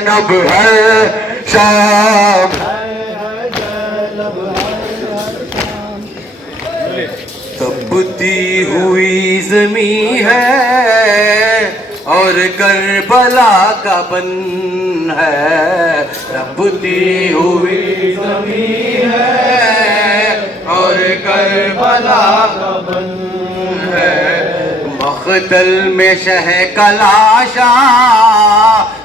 زینب ہے شام، تپتی ہوئی زمین ہے اور کربلا کا بن ہے، تپتی ہوئی زمین ہے اور کربلا کا بن ہے، مقتل میں شہ کا لاشا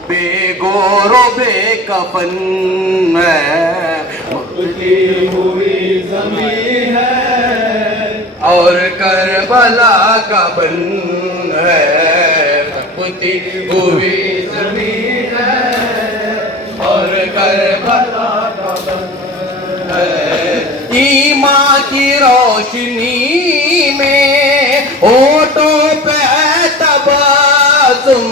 بے گور و بے کفن ہے، تپتی ہوئی زمین ہے اور کربلا کا بن ہے، تپتی ہوئی زمین ہے اور کربلا کا بن ہے، ایمان کی روشنی میں ہونٹوں پہ ہے تبسم،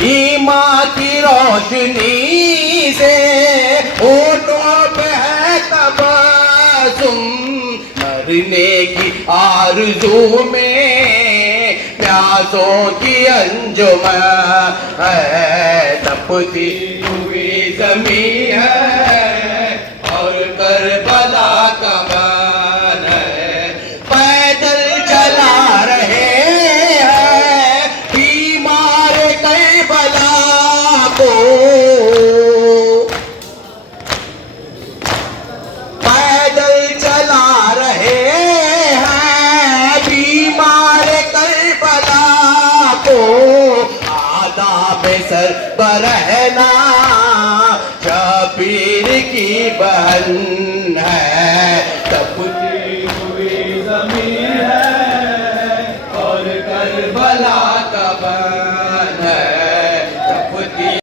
ایمان کی روشنی سے ہونٹوں پہ ہے تبسم، مرنے کی آرزو میں پیاسوں کی انجمن ہے، تپتی ہوئی زمین ہے اور کربلا کا بن ہے، پیدل چلا رہے ہیں بیمار کربلا کو، پیدل چلا رہے ہیں بیمار کربلا کو، آداب سر برہنا شبیر کی بہن ہے، تپتی ہوئی زمین ہے اور کربلا کا بن ہے، تپتی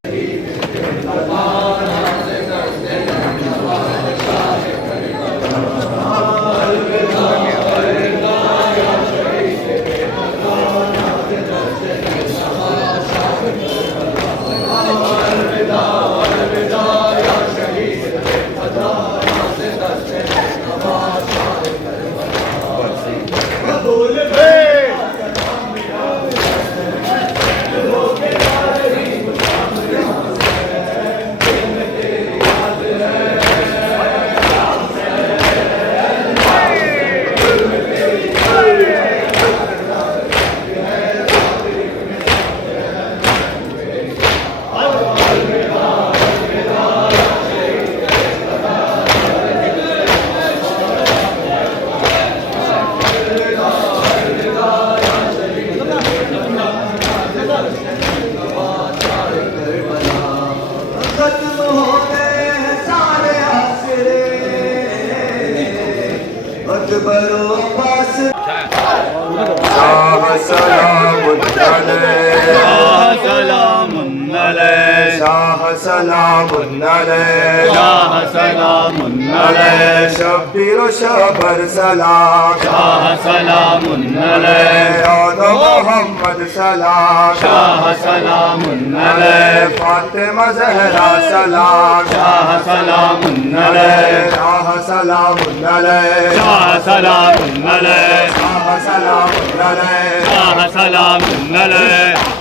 سلام علیہ شاہ سلام علیہ شبیر و شبر سلام شاہ سلام علیہ آل محمد سلام شاہ سلام علیہ فاطمہ زہرا سلام شاہ سلام علیہ شاہ سلام علیہ شاہ سلام علیہ شاہ سلام علیہ شاہ سلام علیہ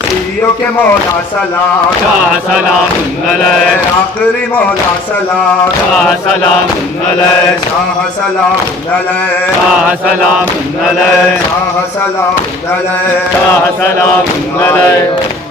سیوں کے مولا سلام شاہ سلام علیہ آخری مولا سلام شاہ سلام علیہ شاہ سلام علیہ شاہ سلام علیہ شاہ سلام علیہ شاہ سلام علیہ